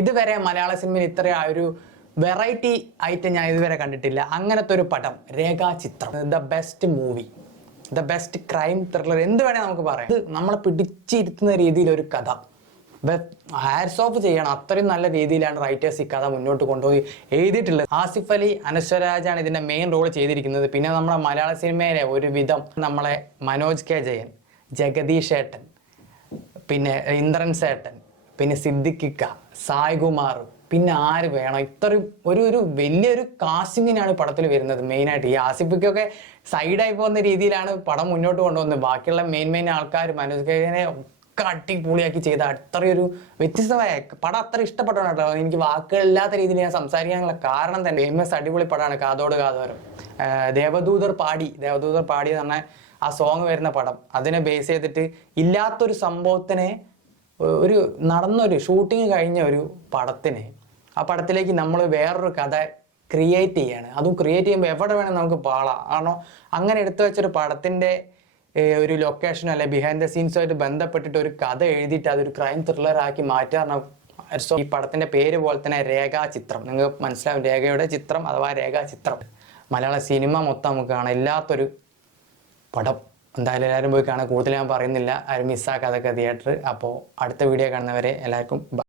ഇതുവരെ മലയാള സിനിമയിൽ ഇത്ര ഒരു വെറൈറ്റി ഐറ്റം ഞാൻ ഇതുവരെ കണ്ടിട്ടില്ല. അങ്ങനത്തെ ഒരു പടം രേഖാചിത്രം, the best movie, the best crime thriller എന്ത് വേണേൽ നമുക്ക് പറയാം. ഇത് നമ്മളെ പിടിച്ചിരുത്തുന്ന രീതിയിലൊരു കഥ, ഹാറ്റ്സ് ഓഫ് ചെയ്യണം. അത്രയും നല്ല രീതിയിലാണ് റൈറ്റേഴ്സ് ഈ കഥ മുന്നോട്ട് കൊണ്ടുപോയി എഴുതിയിട്ടുള്ളത്. ആസിഫ് അലി, അനശ്വരാജാണ് ഇതിന്റെ മെയിൻ റോൾ ചെയ്തിരിക്കുന്നത്. പിന്നെ നമ്മളെ മലയാള സിനിമയിലെ ഒരു വിധം നമ്മളെ മനോജ് കെ ജയൻ, ജഗദീഷ് ഏട്ടൻ, പിന്നെ ഇന്ദ്രൻ സേട്ടൻ, പിന്നെ സിദ്ദിഖിക്ക, സായ് കുമാർ, പിന്നെ ആര് വേണം, ഇത്രയും ഒരു വലിയൊരു കാസ്റ്റിങ്ങിനാണ് പടത്തിൽ വരുന്നത്. മെയിനായിട്ട് ഈ ആസിഫിക്കൊക്കെ സൈഡായി പോകുന്ന രീതിയിലാണ് പടം മുന്നോട്ട് കൊണ്ടുപോകുന്നത്. ബാക്കിയുള്ള മെയിൻ ആൾക്കാർ മനോജ് കെ ജയനെ ഒക്കെ അടിപൊളിയാക്കി ചെയ്ത അത്രയൊരു വ്യത്യസ്തമായ പടം. അത്ര ഇഷ്ടപ്പെട്ടാണ് കേട്ടോ. എനിക്ക് വാക്കുകളില്ലാത്ത രീതിയിൽ ഞാൻ സംസാരിക്കാനുള്ള കാരണം തന്നെ ഫേമസ് അടിപൊളി പടമാണ് കാതോട് കാതോരം. ദേവദൂതർ പാടി എന്ന് പറഞ്ഞാൽ ആ സോങ് വരുന്ന പടം, അതിനെ ബേസ് ചെയ്തിട്ട് ഇല്ലാത്തൊരു സംഭവത്തിനെ ഒരു നടന്നൊരു ഷൂട്ടിങ് കഴിഞ്ഞ ഒരു പടത്തിനെ ആ പടത്തിലേക്ക് നമ്മൾ വേറൊരു കഥ ക്രിയേറ്റ് ചെയ്യാണ്. അതും ക്രിയേറ്റ് ചെയ്യുമ്പോൾ എവിടെ വേണം നമുക്ക് പാളാം. ആണോ അങ്ങനെ എടുത്തു വെച്ചൊരു പടത്തിൻ്റെ ഒരു ലൊക്കേഷനോ അല്ലെ ബിഹൈൻഡ് ദ സീൻസുമായിട്ട് ബന്ധപ്പെട്ടിട്ട് ഒരു കഥ എഴുതിയിട്ട് അതൊരു ക്രൈം ത്രില്ലർ ആക്കി മാറ്റാറുണ്ട്. ഈ പടത്തിന്റെ പേര് പോലെ തന്നെ രേഖാചിത്രം, നിങ്ങൾക്ക് മനസ്സിലാവും, രേഖയുടെ ചിത്രം അഥവാ രേഖാചിത്രം. മലയാള സിനിമ മൊത്തം നമുക്ക് കാണാം, ഇല്ലാത്തൊരു പടം. എന്തായാലും എല്ലാവരും പോയി കാണാൻ. കൂടുതൽ ഞാൻ പറയുന്നില്ല, ആരും മിസ്സാക്കാതൊക്കെ തിയേറ്റർ. അപ്പോൾ അടുത്ത വീഡിയോ കാണുന്നവരെ എല്ലാവർക്കും